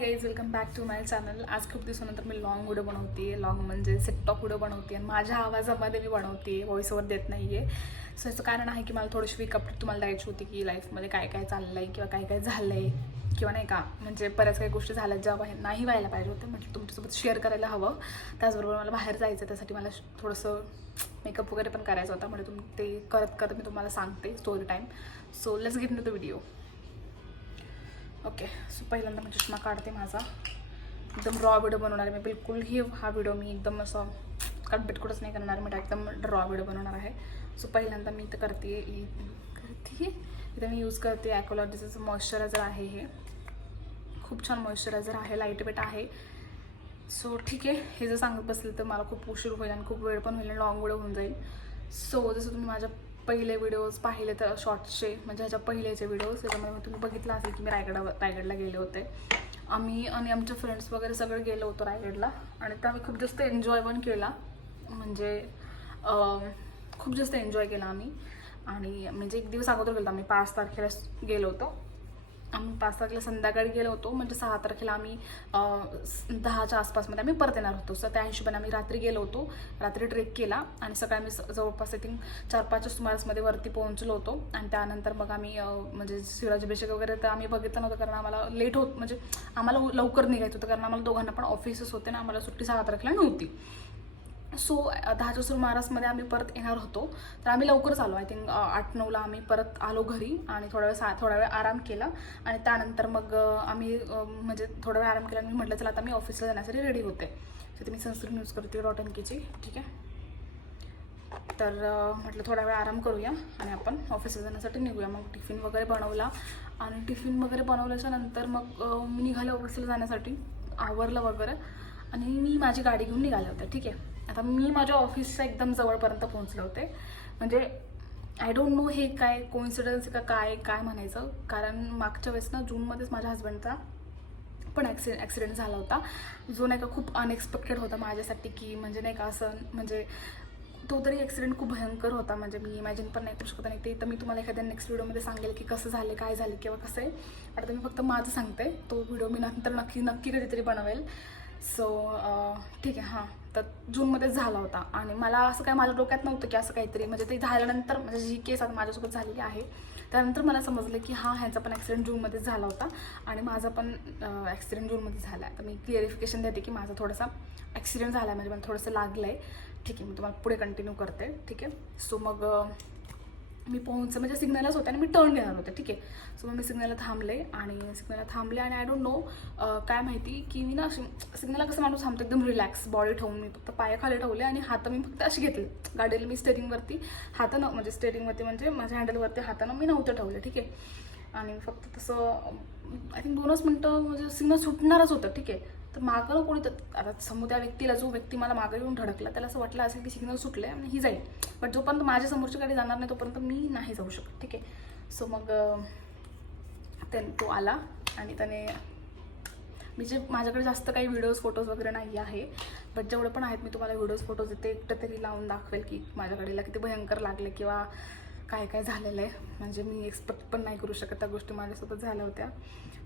Guys welcome back to my channel आज खूप दिवसानंतर मी लॉंग व्हिडिओ बनवते लॉंग म्हणजे सेटटॉप व्हिडिओ बनवते आणि माझ्या आवाजामध्ये मी बनवते व्हॉइस ओव्हर देत नाही आहे सो याचं कारण आहे की मला थोडीशी वीक अपडेट तुम्हाला द्यायची होती की लाईफमध्ये काय काय चाललं आहे किंवा काय काय झालं आहे किंवा नाही का? म्हणजे बऱ्याच काही गोष्टी झाल्या ज्या बाहेर नाही व्हायला पाहिजे होत्या. म्हटलं तुमच्यासोबत शेअर करायला हवं. त्याचबरोबर मला बाहेर जायचं त्यासाठी मला श- थोडंसं मेकअप वगैरे पण करायचं होता. म्हणजे तुम ते करत करत मी तुम्हाला सांगते story time so let's get in the video okay so पहिल्यांदा मी चष्मा काढते माझा. एकदम रॉ व्हिडिओ बनवणार आहे मी. बिलकुलही हा व्हिडिओ मी एकदम असं कट कुठंच नाही करणार. मी एकदम रॉ व्हिडिओ बनवणार आहे. सो पहिल्यांदा मी इथं करते करते इथं मी यूज करते ॲकोलॉजीचं मॉइश्चरायझर आहे हे. खूप छान मॉइश्चरायझर आहे लाइट वेट आहे. सो ठीक आहे हे जर सांगत बसले तर मला खूप उशीर होईल आणि खूप वेळ पण होईल आणि लॉंग व्हिडिओ होऊन जाईल. सो जसं तुम्ही माझ्या पहिले व्हिडिओज पाहिले तर शॉर्ट्सचे म्हणजे ह्याच्या पहिलेचे व्हिडिओज त्याच्यामध्ये तुम्ही बघितलं असेल की मी रायगडा रायगडला गेले होते. आम्ही आणि आमचे फ्रेंड्स वगैरे सगळं गेलो होतो रायगडला आणि त्या आम्ही खूप जास्त एन्जॉय पण केला. म्हणजे खूप जास्त एन्जॉय केला आम्ही. आणि म्हणजे एक दिवस अगोदर गेलो आम्ही पाच तारखेला गेलो होतो. आम्ही पाच तारखेला संध्याकाळी गेलो होतो. म्हणजे सहा तारखेला आम्ही दहाच्या आसपासमध्ये आम्ही परत येणार होतो. सर त्या हिशोबाने आम्ही रात्री गेलो होतो. रात्री ट्रेक केला आणि सकाळी आम्ही जवळपास आय थिंक चार पाचच्या सुमारासमध्ये वरती पोहोचलो होतो. आणि त्यानंतर मग आम्ही म्हणजे शिवराजाभिषेक वगैरे तर आम्ही बघितलं नव्हतं कारण आम्हाला लेट होत म्हणजे आम्हाला लवकर निघायचं होतं कारण आम्हाला दोघांना पण ऑफिसेस होते ना. आम्हाला सुट्टी सहा तारखेला नव्हती. सो दहाच्या सुमारासमध्ये आम्ही परत येणार होतो. तर आम्ही लवकरच आलो. आय थिंक आठ नऊला आम्ही परत आलो घरी आणि थोडा वेळ सा थोडा वेळ आराम केला. आणि त्यानंतर मग आम्ही म्हणजे थोडा वेळ आराम केला आणि मी म्हटलं चला आता मी ऑफिसला जाण्यासाठी रेडी होते. तर मी सनस्क्रीन यूज करते डॉट एनकीची ठीक आहे? तर म्हटलं थोडा वेळ आराम करूया आणि आपण ऑफिसला जाण्यासाठी निघूया. मग टिफिन वगैरे बनवला. आणि टिफिन वगैरे बनवल्याच्या नंतर मग मी निघाले ऑफिसला जाण्यासाठी आवरलं वगैरे. आणि मी माझी गाडी घेऊन निघाले होते. ठीक आहे? आता मी माझ्या ऑफिसच्या एकदम जवळपर्यंत पोहोचले होते. म्हणजे आय डोंट नो हे काय कोइन्सिडन्स का काय काय म्हणायचं. कारण मागच्या वेळेस ना जूनमध्येच माझ्या हस्बंडचा पण ॲक्सि ॲक्सिडेंट झाला होता. जो नाही का खूप अनएक्सपेक्टेड होता माझ्यासाठी की म्हणजे नाही का असं म्हणजे तो तरी ॲक्सिडेंट खूप भयंकर होता. म्हणजे मी इमॅजिन पण नाही करू शकत नाही ते तर मी तुम्हाला एखाद्या नेक्स्ट व्हिडिओमध्ये सांगेल की कसं झालं काय झालं किंवा कसं आहे. आता मी फक्त माझं सांगते. तो व्हिडिओ मी नंतर नक्की नक्की कधीतरी बनवेल. सो ठीक आहे हां. तर जूनमध्येच झाला होता. आणि मला असं काय माझ्या डोक्यात नव्हतं की असं काहीतरी म्हणजे ते झाल्यानंतर म्हणजे जी केस आता माझ्यासोबत झालेली आहे त्यानंतर मला समजलं की हा ह्यांचा पण ॲक्सिडेंट जूनमध्येच झाला होता. आणि माझा पण ॲक्सिडेंट जूनमध्ये झाला आहे तर मी क्लिअरिफिकेशन देते की माझा थोडासा ॲक्सिडेंट झाला आहे म्हणजे मला थोडंसं लागलं आहे ठीक आहे मी तुम्हाला पुढे कंटिन्यू करते. ठीक आहे? सो मग मी पोहोच म्हणजे सिग्नलच होते आणि मी टर्न घेणार होते ठीक आहे? सो मग मी सिग्नलला थांबले आणि सिग्नलला थांबले आणि आय डोंट नो काय माहिती की मी ना अशी सिग्नलला कसं माणूस थांबतो एकदम रिलॅक्स बॉडी ठेवून मी फक्त पाया खाली ठेवले आणि हात मी फक्त अशी घेतले. गाडीला मी स्टेरिंगवरती हातानं म्हणजे स्टेरिंगवरती म्हणजे माझ्या हँडलवरती हातानं मी नव्हतं ठेवलं ठीक आहे? आणि फक्त तसं आय थिंक दोनच मिनटं म्हणजे सिग्नल सुटणारच होतं ठीक आहे? तर मागं कोणी आता समोर त्या व्यक्तीला जो व्यक्ती मला मागं येऊन धडकला त्याला असं वाटलं असेल की सिग्नल सुटलं आहे आणि ही जाईल. बट जोपर्यंत माझ्या समोरच्याकडे गाडी जाणार नाही तोपर्यंत मी नाही जाऊ शकत. ठीक आहे? सो मग त्या तो आला आणि त्याने मी जे माझ्याकडे जास्त काही व्हिडिओज फोटोज वगैरे नाही आहे. बट जेवढे पण आहेत मी तुम्हाला व्हिडिओज फोटोज ते एकटं तरी लावून दाखवेल की माझ्या गाडीला किती भयंकर लागले किंवा काय काय झालेलं आहे. म्हणजे मी एक्सपेक्ट पण नाही करू शकत त्या गोष्टी माझ्यासोबत झाल्या होत्या.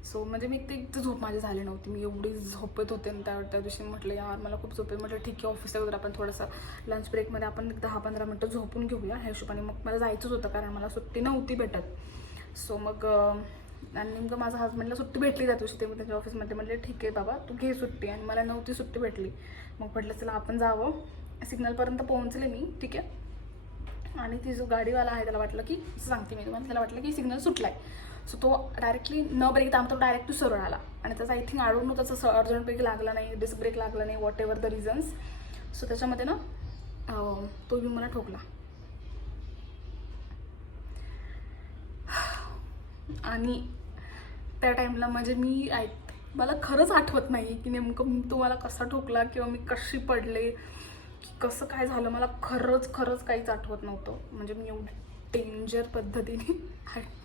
सो म्हणजे मी एक तर झोप माझी झाली नव्हती. मी एवढी झोपेत होते आणि त्या त्या दिवशी म्हटलं यार मला खूप झोपे म्हटलं ठीक आहे ऑफिसला वगैरे आपण थोडंसं लंच ब्रेकमध्ये आपण दहा पंधरा मिनटं झोपून घेऊया ह्या हिशोबाने. मग मला जायचंच होतं कारण मला सुट्टी नव्हती भेटत. सो मग आणि नेमकं माझ्या हजबंडला सुट्टी भेटली त्या दिवशी. ते मी त्यांच्या ऑफिसमध्ये म्हटले ठीक आहे बाबा तू घे सुट्टी. आणि मला नव्हती सुट्टी भेटली. मग म्हटलं चला आपण जावं. सिग्नलपर्यंत पोहोचले मी. ठीक आहे. आणि ती जो गाडीवाला आहे त्याला वाटलं की सांगते मी तुम्हाला त्याला वाटलं की सिग्नल सुटला आहे सो तो डायरेक्टली न ब्रेक थांबता तो डायरेक्ट सरळ आला. आणि त्याचा आय थिंक आडून त्याचा अर्जंट ब्रेक लागला नाही डिस्क ब्रेक लागला नाही whatever the reasons so त्याच्यामध्ये ना तो मी मला ठोकला. आणि त्या टाईमला म्हणजे मी आय मला खरंच आठवत नाही की नेमकं तो मला कसा ठोकला किंवा मी कशी पडले. की कसं काय झालं मला खरंच खरंच काहीच आठवत नव्हतं. म्हणजे मी एवढी डेंजर पद्धतीने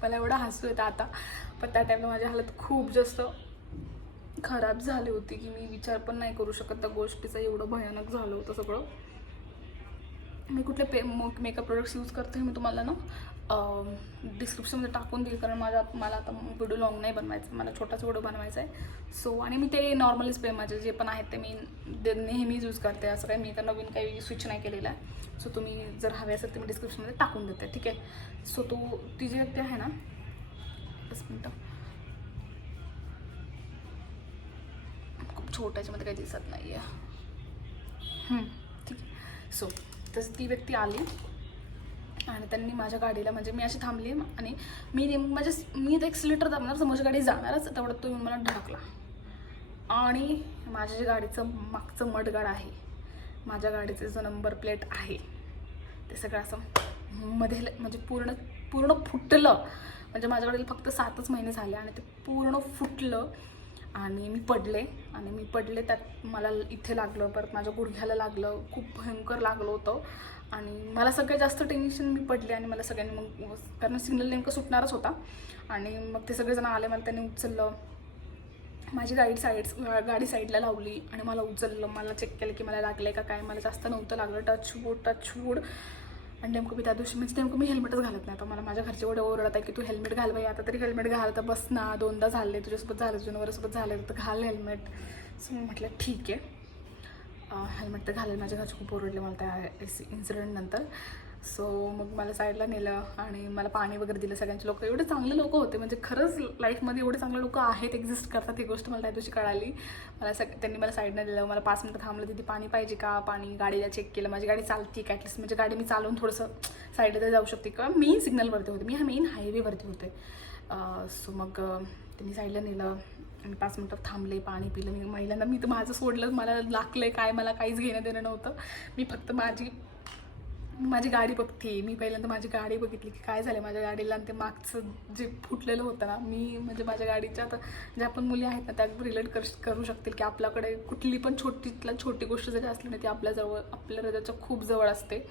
मला एवढं हसू येतं आता. पण त्या टाईमला माझी हालत खूप जास्त खराब झाली होती की मी विचार पण नाही करू शकत. त्या गोष्टीचं एवढं भयानक झालं होतं सगळं. मी कुठले पे मेकअप प्रोडक्ट्स यूज करते हे मी तुम्हाला ना डिस्क्रिप्शनमध्ये टाकून देईल कारण माझा मला आता व्हिडिओ लॉंग नाही बनवायचा मला छोटाच व्हिडिओ बनवायचा आहे सो आणि मी ते नॉर्मली स्प्रे माझे जे पण आहेत ते मी नेहमीच यूज करते असं काही मी तर नवीन काही स्विच नाही केलेलं आहे. सो तुम्ही जर हवे असेल तर मी डिस्क्रिप्शनमध्ये टाकून देते ठीक आहे? सो तो ती जी व्यक्ती आहे ना दस मिनटं. खूप छोट्याच्यामध्ये काही दिसत नाही आहे ठीक आहे. सो तसं ती व्यक्ती आली. आणि त्यांनी माझ्या गाडीला म्हणजे मी अशी थांबली आणि मी म्हणजे मी ते एक्सिलेटर दाबणार तर माझी गाडी जाणारच तेवढं तो येऊन मला ढकला. आणि माझ्या जे गाडीचं मागचं मडगाड आहे माझ्या गाडीचे जो नंबर प्लेट आहे ते सगळं असं मध्ये म्हणजे पूर्ण पूर्ण फुटलं. म्हणजे माझ्या गाडीला फक्त सातच महिने झाले आणि ते पूर्ण फुटलं. आणि मी पडले आणि मी पडले त्यात मला इथे लागलं परत माझ्या गुडघ्याला लागलं खूप भयंकर लागलं होतं. आणि मला सगळ्यात जास्त टेन्शन मी पडले आणि मला सगळ्यांनी मग कारण सिग्नल नेमकं सुटणारच होता. आणि मग ते सगळेजण आले मला त्यांनी उचललं. माझी गाडी साईड गाडी साईडला लावली आणि मला उचललं. मला चेक केलं की मला लागलं आहे का काय? मला जास्त नव्हतं लागलं. टच वूड टच वूड आणि नेमकं मी त्या दिवशी म्हणजे नेमकं मी हेल्मेटच घालत नाही. आता मला माझ्या घरचे एवढे ओरडत आहे की तू हेल्मेट घाल बाई. आता तरी हेल्मेट घाल. तर बस ना. दोनदा झाले. तुझ्यासोबत झालं. जुनवरसोबत झालं. तर घाल हेल्मेट सो मी म्हटलं ठीक आहे. हेल्मेट तर घालेल. माझ्या घरचे खूप ओरडले मला त्या इन्सिडेंट नंतर. सो मग मला साईडला नेलं आणि मला पाणी वगैरे दिलं सगळ्यांचे लोक. एवढे चांगले लोक होते. म्हणजे खरंच लाईफमध्ये एवढे चांगले लोक आहेत एक्झिस्ट करतात ही गोष्ट मला त्या दिवशी कळाली. मला सग त्यांनी मला साईडला दिलं मला पाच मिनटं थांबलं. तिथे पाणी पाहिजे का? पाणी गाडीला चेक केलं. माझी गाडी चालते का? ॲटलिस्ट म्हणजे गाडी मी चालवून थोडंसं साईडला जाऊ शकते किंवा मेन सिग्नलवरती होते. मी हा मेन हायवेवरती होते. सो मग त्यांनी साईडला नेलं. आणि पाच मिनटं थांबले पाणी पिलं मी महिलांना मी तर माझं सोडलं मला लागलं आहे काय मला काहीच घेणं देणं नव्हतं. मी फक्त माझी माझी गाडी बघते. मी पहिल्यांदा माझी गाडी बघितली की काय झालं माझ्या गाडीला आणि ते मागचं जे फुटलेलं होतं ना मी म्हणजे माझ्या गाडीच्या आता ज्या पण मुली आहेत ना त्या रिलेट कर करू शकतील की आपल्याकडे कुठली पण छोटीतल्या छोटी गोष्ट जरी असली ना ती आपल्याजवळ आपल्या हृदयाच्या खूप जवळ असते.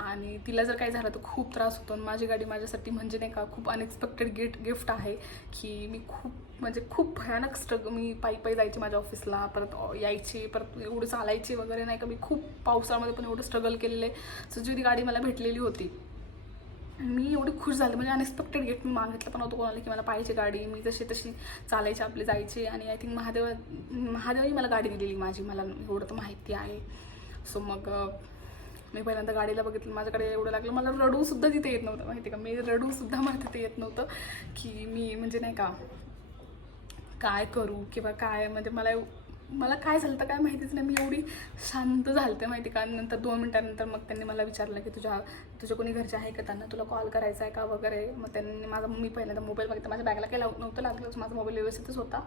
आणि तिला जर काही झालं तर खूप त्रास होतो. आणि माझी गाडी माझ्यासाठी म्हणजे नाही का खूप अनएक्सपेक्टेड गिफ्ट गिफ्ट आहे की मी खूप म्हणजे खूप भयानक स्ट्रग मी पायी पायी जायची माझ्या ऑफिसला परत यायची परत एवढं चालायची वगैरे नाही का मी खूप पावसाळ्यामध्ये पण एवढं स्ट्रगल केलेलं. आहे सो जी ती गाडी मला भेटलेली होती मी एवढी खुश झाले. म्हणजे अनएक्सपेक्टेड गिफ्ट मी मागितलं पण होतं कोणाला की मला पाहिजे गाडी. मी जशी तशी चालायची आपली जायची. आणि आय थिंक महादेव महादेवानी मला गाडी दिलेली माझी. मला एवढं तर माहिती आहे. सो मग मी पहिल्यांदा गाडीला बघितलं माझ्याकडे एवढं लागलं. मला रडूसुद्धा तिथे येत नव्हतं माहिती का? मी रडूसुद्धा मला तिथे येत नव्हतं की मी म्हणजे नाही का काय करू किंवा काय? म्हणजे मला मला काय झालं तर काय माहितीच नाही. मी एवढी शांत झालते माहिती का? नंतर दोन मिनटानंतर मग त्यांनी मला विचारलं की तुझ्या तुझ्या कोणी घरचे आहे का त्यांना? तुला कॉल करायचा आहे का वगैरे? मग त्यांनी माझा मी पहिल्यांदा मोबाईल बघितला. माझ्या बॅगला काही लाव नव्हतं लागलं. माझा मोबाईल व्यवस्थितच होता.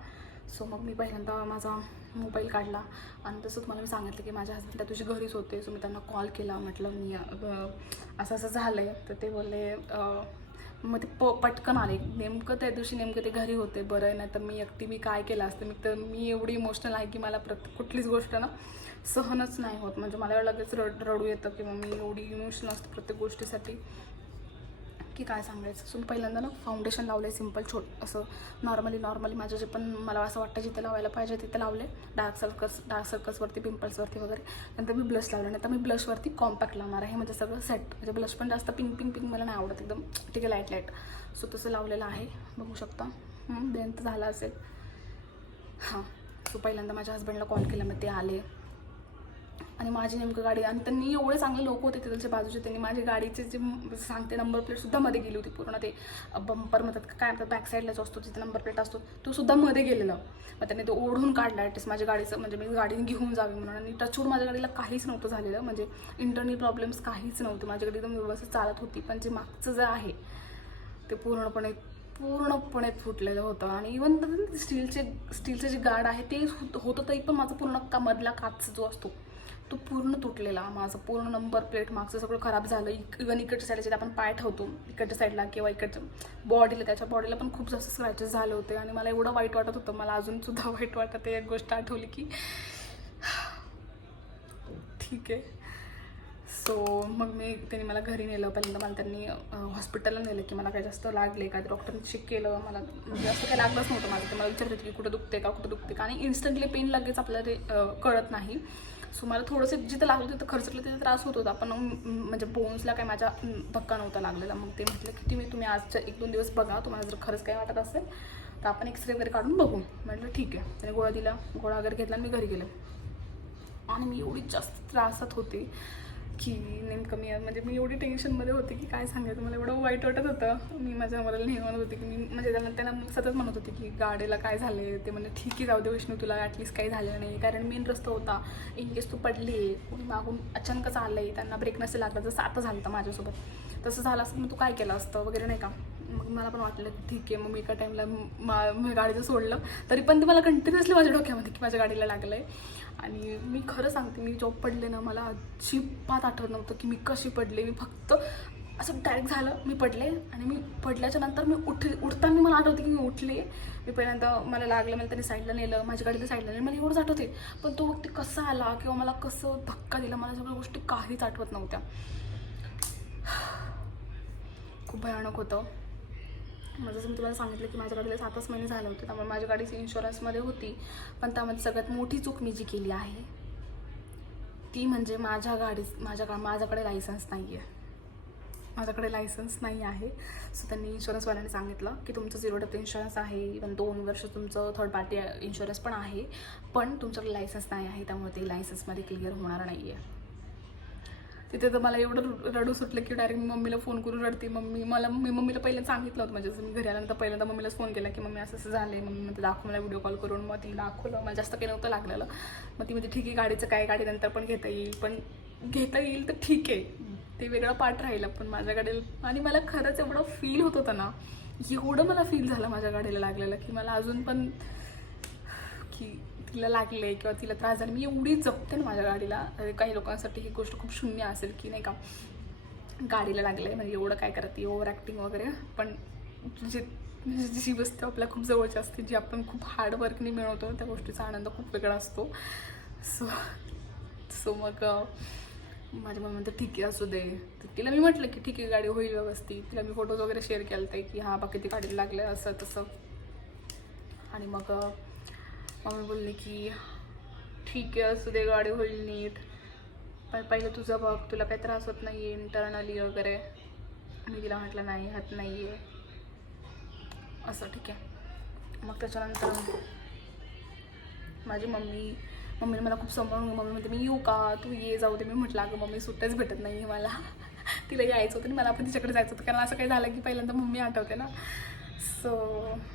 सो मग मी पहिल्यांदा माझा मोबाईल काढला आणि तसं तुम्हाला मी सांगितलं की माझ्या हस्बंड त्या तुझी घरीच होते. सो मी त्यांना कॉल केला. म्हटलं मी असं असं झालं आहे तर ते बोलले मग ते प पटकन आले. नेमकं त्या दिवशी नेमकं ते घरी होते. बरं आहे नाही तर मी एकटी मी काय केलं असतं? मी तर मी एवढी इमोशनल आहे की मला प्रत कुठलीच गोष्ट ना सहनच नाही होत. म्हणजे मला लगेच रड रडू येतं किंवा मी एवढी इमोशनल असते प्रत्येक गोष्टीसाठी. की काय सांगायचं? सो मी पहिल्यांदा ना फाउंडेशन आहे सिंपल छोट असं नॉर्मली नॉर्मली माझं जे पण मला असं वाटतं जिथे लावायला पाहिजे तिथे लावले डार्क सर्कल्स डार्क सर्कल्सवरती पिंपल्सवरती वगैरे. नंतर मी ब्लश लावले तर मी ब्लशवरती कॉम्पॅक्ट लावणार आहे. म्हणजे सगळं सेट म्हणजे ब्लश पण जास्त पिंक पिंक पिंक मला नाही आवडत एकदम. ठीक आहे लाइट लाइट सो तसं लावलेलं आहे. बघू शकता. देन तर झालं असेल. हां. सो पहिल्यांदा माझ्या हस्बंडला कॉल केला. मग ते आले. आणि माझी नेमकं गाडी आणि त्यांनी एवढे चांगले लोक होते तिथलच्या बाजूचे त्यांनी माझी गाडीचे जे सांगते नंबर प्लेटसुद्धा मध्ये गेली होती पूर्ण ते बंपर म्हणतात काय म्हणतात बॅक साईडला जो असतो तिथे नंबर प्लेट असतो तो सुद्धा मध्ये गेलेला. मग त्यांनी तो ओढून काढला ॲटलीस्ट माझ्या गाडीचं म्हणजे मी गाडीने घेऊन जावी म्हणून आणि टचूड माझ्या गाडीला काहीच नव्हतं झालेलं म्हणजे इंटरनल प्रॉब्लेम्स काहीच नव्हते. माझी गाडी एकदम व्यवस्थित चालत होती पण जे मागचं जे आहे ते पूर्णपणे पूर्णपणे फुटलेलं होतं. आणि इवन स्टीलचे स्टीलचे जे गार्ड आहे ते होतं तरी पण माझा पूर्ण का मधला काच जो असतो तो पूर्ण तुटलेला माझा पूर्ण नंबर प्लेट मागचं सगळं खराब झालं. इवन इकडच्या साईडला आपण पाय ठेवतो इकडच्या साईडला किंवा इकडच्या बॉडीला त्याच्या बॉडीला पण खूप जास्त स्क्रॅचेस झाले होते. आणि मला एवढं वाईट वाटत होतं मला अजूनसुद्धा वाईट वाटत एक गोष्ट आठवली की. ठीक आहे. सो मग मी त्यांनी मला घरी नेलं. पहिल्यांदा मला त्यांनी हॉस्पिटलला नेलं की मला काही जास्त लागले का डॉक्टरने चेक केलं. मला म्हणजे जास्त काही लागलंच नव्हतं माझं. ते मला विचारत होते की कुठं दुखते का कुठं दुखते का? आणि इन्स्टंटली पेन लगेच आपल्याला ते कळत नाही. सो मला थोडंसं जिथं लागलं तिथं खर्चलं तिथं त्रास होत होता. पण म्हणजे बोन्सला काय माझ्या धक्का नव्हता लागलेला. मग ते म्हटलं की तुम्ही तुम्ही आजच्या एक दोन दिवस बघा तुम्हाला जर खरंच काय वाटत असेल तर आपण एक्सरे वगैरे काढून बघू. म्हटलं ठीक आहे. त्याने गोळा दिला गोळा वगैरे घेतला आणि मी घरी गेले. आणि मी एवढी जास्त त्रासात होते. की नेमकं मी म्हणजे मी एवढी टेन्शनमध्ये होते की काय सांगायचं? मला एवढं वाईट वाटत होतं. मी माझ्या मला नेहमी म्हणत होते की मी म्हणजे त्यांना त्यांना सतत म्हणत होते की गाडीला काय झाले ते म्हणजे ठीक आहे जाऊ दे विष्णू तुला ॲटलीस्ट काही झालं नाही. कारण मेन रस्ता होता. इन केस तू पडली आहे कोणी मागून अचानकच आलं आहे त्यांना ब्रेक नसेल लागला जसं आता झालं होतं माझ्यासोबत. तसं झालं असतं मग तू काय केलं असतं? वगैरे नाही का? मग मला पण वाटलं ठीक आहे मग मी एका टाईमला मी गाडीचं सोडलं. तरी पण ते मला कंटिन्युअसली माझ्या डोक्यामध्ये की माझ्या गाडीला लागलं आहे आणि मी खरं सांगते मी जॉब पडले ना मला अजिबात आठवत नव्हतं की मी कशी पडले. मी फक्त असं डायरेक्ट झालं मी पडले. आणि मी पडल्याच्या नंतर मी उठ उठताना मला आठवते की मी उठले. मी पहिल्यांदा मला लागलं मला त्याने साईडला नेलं माझ्या गाडीला साईडला नेलं. मला एवढंच आठवते. पण तो व्यक्ती कसा आला किंवा मला कसं धक्का दिला मला सगळ्या गोष्टी काहीच आठवत नव्हत्या. खूप भयानक होतं. म्हणजे जसं मी तुम्हाला सांगितलं की माझ्या गाडीला सातच महिने झाले होते त्यामुळे माझ्या गाडीची इन्शुरन्समध्ये होती. पण त्यामध्ये सगळ्यात मोठी चूक मी जी केली आहे ती म्हणजे माझ्या गाडी माझ्या गा माझ्याकडे लायसन्स नाही आहे माझ्याकडे लायसन्स नाही आहे. सो त्यांनी इन्शुरन्सवाल्याने सांगितलं की तुमचं झिरो टक्के इन्शुरन्स आहे इवन दोन वर्ष तुमचं थर्ड पार्टी इन्शुरन्स पण आहे पण तुमच्याकडे लायसन्स नाही आहे त्यामुळे ते लायसन्समध्ये क्लिअर होणार नाही आहे तिथे तर मला एवढं रु- रडू सुटलं की डायरेक्ट मी मम्मीला फोन करून रडते. मम्मी मला मी मम्मीला पहिल्यांदा सांगितलं होतं म्हणजे मी घरी आल्यानंतर पहिल्यांदा मम्मीलाच फोन केला की मम्मी असं असं झालं आहे मम्मी म्हणते दाखव मला व्हिडिओ कॉल करून. मग ती दाखवलं. मला जास्त काही नव्हतं लागलेलं. मग ती म्हणजे ठीक आहे गाडीचं काय गाडी नंतर पण घेता येईल. पण घेता येईल तर ठीक आहे. ते वेगळं पाठ राहिलं. पण माझ्या गाडीला आणि मला खरंच एवढं फील होत होतं ना एवढं मला फील झालं माझ्या गाडीला लागलेलं की मला अजून पण की तिला लागले किंवा तिला त्रास झाला. मी एवढी जपते ना माझ्या गाडीला. काही लोकांसाठी ही गोष्ट खूप शून्य असेल की नाही का? गाडीला लागलं म्हणजे एवढं काय करते ओव्हर ॲक्टिंग वगैरे. पण जे म्हणजे जी वस्तू आपल्या खूप जवळची असते जी आपण खूप हार्डवर्कने मिळवतो त्या गोष्टीचा आनंद खूप वेगळा असतो. सो सो मग माझ्या मम्मी म्हणते ठीक आहे असू दे. तर तिला मी म्हटलं की ठीक आहे गाडी होईल व्यवस्थित. तिला मी फोटोज वगैरे शेअर केलं होते की हां बाकी ती गाडीला लागलं असं तसं आणि मग मम्मी बोलली की ठीक आहे असू दे गाडी होईल नीट. पण पहिलं तुझा बघ तुला काही त्रास होत नाही आहे इंटरनली वगैरे. मी तिला म्हटलं नाही हात नाही आहे असं ठीक आहे. मग त्याच्यानंतर माझी मम्मी मम्मीने मला खूप समजून मम्मी म्हणते मी येऊ का? तू ये जाऊ दे. मी म्हटलं अगं मम्मी सुट्ट्याच भेटत नाही आहे मला. तिला यायचं होतं आणि मला पण तिच्याकडे जायचं होतं. कारण असं काही झालं की पहिल्यांदा मम्मी आठवते ना. सो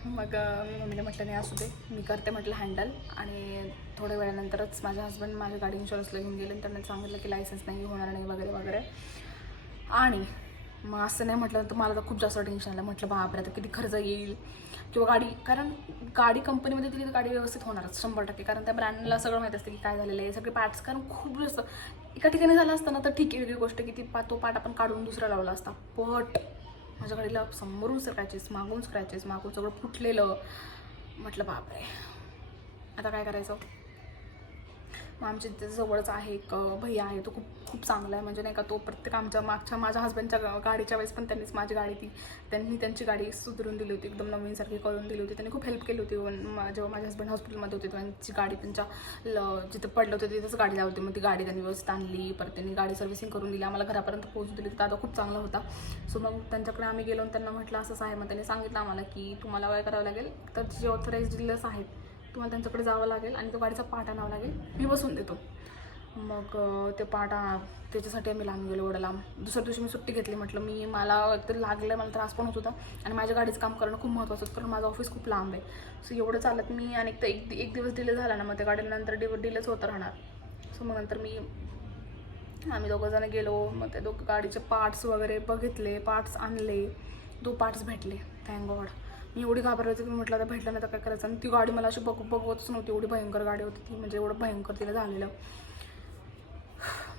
मग मी मम्मीने म्हटलं नाही असू दे. मी करते म्हटलं हँडल. आणि थोड्या वेळानंतरच माझ्या हस्बंड माझ्या गाडी इन्शुरन्सला घेऊन गेले आणि त्यांना सांगितलं की लायसन्स नाही होणार नाही वगैरे वगैरे. आणि मग असं नाही म्हटलं तर मला तर खूप जास्त टेन्शन आलं. म्हटलं बापरे आता किती खर्च येईल? किंवा गाडी कारण गाडी कंपनीमध्ये दिली तर गाडी व्यवस्थित होणारच शंभर टक्के. कारण त्या ब्रँडला सगळं माहीत असतं की काय झालेलं आहे. सगळे पार्ट्स कारण खूप जास्त एका ठिकाणी झालं असतं ना तर ठीक आहे वेगळी गोष्ट की ती पा तो पार्ट आपण काढून दुसरा लावला असता. पट माझ्या गाडीला समोरून स्क्रॅचेस मागून स्क्रॅचेस मागून सगळं फुटलेलं. म्हटलं बापरे. आता काय करायचं? मग आमच्या तिथे जवळच आहे एक भैया आहे तो खूप खूप चांगला आहे. म्हणजे नाही का तो प्रत्येक आमच्या मागच्या माझ्या हस्बंडच्या गाडीच्या वेळेस पण त्यांनीच माझी गाडी ती त्यांनी त्यांची गाडी सुधरून दिली होती. एकदम नवीनसारखी करून दिली होती. त्यांनी खूप हेल्प केली होती. जेव्हा माझे हस्बंड हॉस्पिटलमध्ये होते त्यांची गाडी त्यांच्या ल जिथे पडलं होतं तिथेच गाडी लावली मग ती गाडी त्यांनी व्यवस्थित आणली. परत त्यांनी गाडी सर्व्हिसिंग करून दिली. आम्हाला घरापर्यंत पोहोचून दिली. दादा खूप चांगला होता. सो मग त्यांच्याकडे आम्ही गेलो आणि त्यांना म्हटलं असंच आहे. मग त्यांनी सांगितलं आम्हाला की तुम्हाला काय करावं लागेल. तर जे ऑथराईज डिलर्स आहेत तुम्हाला त्यांच्याकडे जावं लागेल आणि तो गाडीचा पाट आणावा लागेल. मी बसून देतो. मग ते पाट त्याच्यासाठी आम्ही लांब गेलो एवढं लांब दुसऱ्या दिवशी मी सुट्टी घेतली. म्हटलं मी मला तर लागलं मला त्रास पण होत होता. आणि माझ्या गाडीचं काम करणं खूप महत्त्वाचं होतं. कारण माझं ऑफिस खूप लांब आहे. सो एवढं चालत मी आणि एक तर एक एक दिवस डिले झाला ना मग त्या गाडीला नंतर डि डिलेच होत राहणार. सो मग नंतर मी आम्ही दोघं जण गेलो. मग ते दोघं गाडीचे पार्ट्स वगैरे बघितले पार्ट्स आणले. दो पार्ट्स भेटले. थँक गॉड मी एवढी घाबरायचं की मी म्हटलं आता भेटलं नाही तर काय करायचं? आणि ती गाडी मला अशी बघ बघवतच नव्हती एवढी भयंकर गाडी होती ती. म्हणजे एवढं भयंकर तिला झालेलं.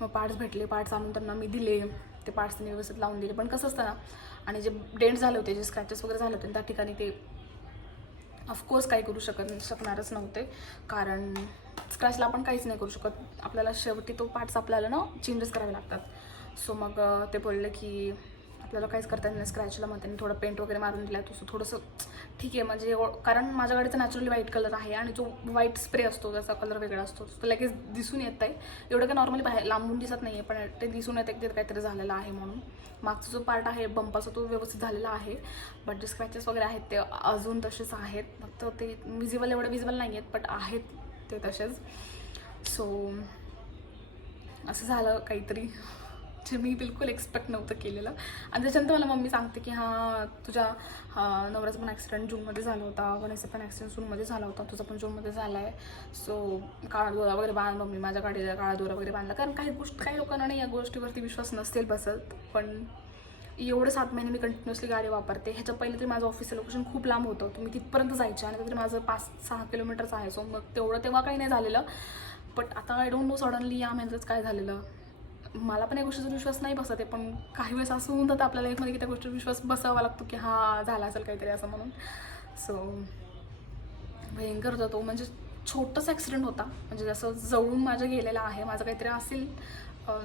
मग पार्ट्स भेटले पार्ट्स आणून त्यांना मी दिले. ते पार्ट्स त्यांनी व्यवस्थित लावून दिले. पण कसं असतं ना आणि जे डेंट झाले होते जे स्क्रॅचेस वगैरे झाले होते त्या ठिकाणी ते ऑफकोर्स काही करू शकत शकणारच नव्हते. कारण स्क्रॅचला आपण काहीच नाही करू शकत. आपल्याला शेवटी तो पार्ट्स आपल्याला ना चेंजेस करावे लागतात. सो मग ते बोलले की आपल्याला काहीच करता येईल नाही. स्क्रॅचला मग त्यांनी थोडं पेंट वगैरे मारून दिला तसं थोडंसं ठीक आहे. म्हणजे कारण माझ्या गाडीचा नॅचरली व्हाईट कलर आहे आणि जो व्हाईट स्प्रे असतो त्याचा कलर वेगळा असतो तो लगेच दिसून येत आहे. एवढं काय नॉर्मली बाहेर लांबून दिसत नाही आहे पण ते दिसून येतं की काहीतरी झालेलं आहे म्हणून. मागचा जो पार्ट आहे बंपाचा तो व्यवस्थित झालेला आहे. बट जे स्क्रॅचेस वगैरे आहेत ते अजून तसेच आहेत. फक्त ते विजिबल एवढे विजिबल नाही आहेत बट आहेत ते तसेच. सो असं झालं काहीतरी. जे मी बिलकुल एक्सपेक्ट नव्हतं केलेलं. आणि त्याच्यानंतर मला मम्मी सांगते की हां तुझ्या हा, नवऱ्याचा पण ॲक्सिडेंट जूनमध्ये झाला होता. गणेशचा पण ॲक्सिडेंट जूनमध्ये झाला होता. तुझा पण जूनमध्ये झाला आहे सो काळा दोरा वगैरे बांध मम्मी. माझ्या गाडीला काळा दोरा वगैरे बांधला. कारण काही गोष्ट काही लोकांना नाही या गोष्टीवरती विश्वास नसेल बसत. पण एवढे सात महिने मी कंटिन्युअसली गाडी वापरते. ह्याच्या पहिले तरी माझं ऑफिसचं लोकेशन खूप लांब होतं. तुम्ही तिथपर्यंत जायचे आणि तरी माझं पाच सहा किलोमीटरचं आहे. सो मग तेवढं तेव्हा काही नाही झालेलं. बट आता आय डोंट नो सडनली या महिन्यातच काय झालेलं. मला पण या गोष्टीचा विश्वास नाही बसत आहे पण काही वेळेस असं होऊन जातं आपल्या लाईफमध्ये की त्या गोष्टीवर विश्वास बसावा लागतो की हा झाला असेल काहीतरी असं म्हणून. सो भयंकर होता तो. म्हणजे छोटासा ॲक्सिडेंट होता. म्हणजे जसं जवळून माझं गेलेलं आहे माझं काहीतरी असेल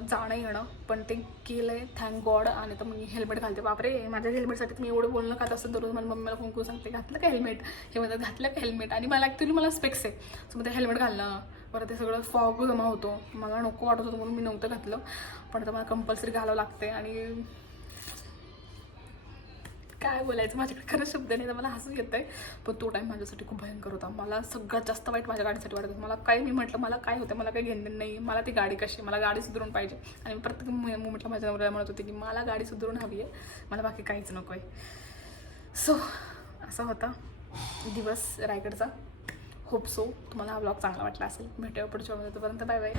जाणं येणं पण ते केलं आहे थँक गॉड आणि तर मी हेल्मेट घालते. बापरे माझ्या हेल्मेटसाठी मी एवढं बोलणं खात असतं दररोज मला मम्मीला फोन करून सांगते? घातलं का हेल्मेट हे म्हणतात घातलं का हेल्मेट आणि मला ॲक्च्युली मला स्पेक्स आहे. सो मग ते हेल्मेट घालणं परत ते सगळं फॉग जमा होतो. मला नको वाटत होतं म्हणून मी नव्हतं घातलं. पण आता मला कंपल्सरी घालावं लागते आणि काय बोलायचं? माझ्याकडे खरं शब्द नाही तर मला हसू येत आहे पण तो टाईम माझ्यासाठी खूप भयंकर होता. मला सगळ्यात जास्त वाईट माझ्या गाडीसाठी वाटत होतं. मला काय मी म्हटलं मला काय होतं मला काही घेणं नाही. मला ती गाडी कशी आहे, मला गाडी सुधारून पाहिजे. आणि मी प्रत्येक मुमेंटला माझ्या नवऱ्याला म्हणत होते की मला गाडी सुधारून हवी आहे. मला बाकी काहीच नको आहे सो असा होता दिवस रायगडचा. Hope so. तुम्हाला हा ब्लॉग चांगला वाटला असेल भेटूया पुढच्या तोपर्यंत बाय बाय.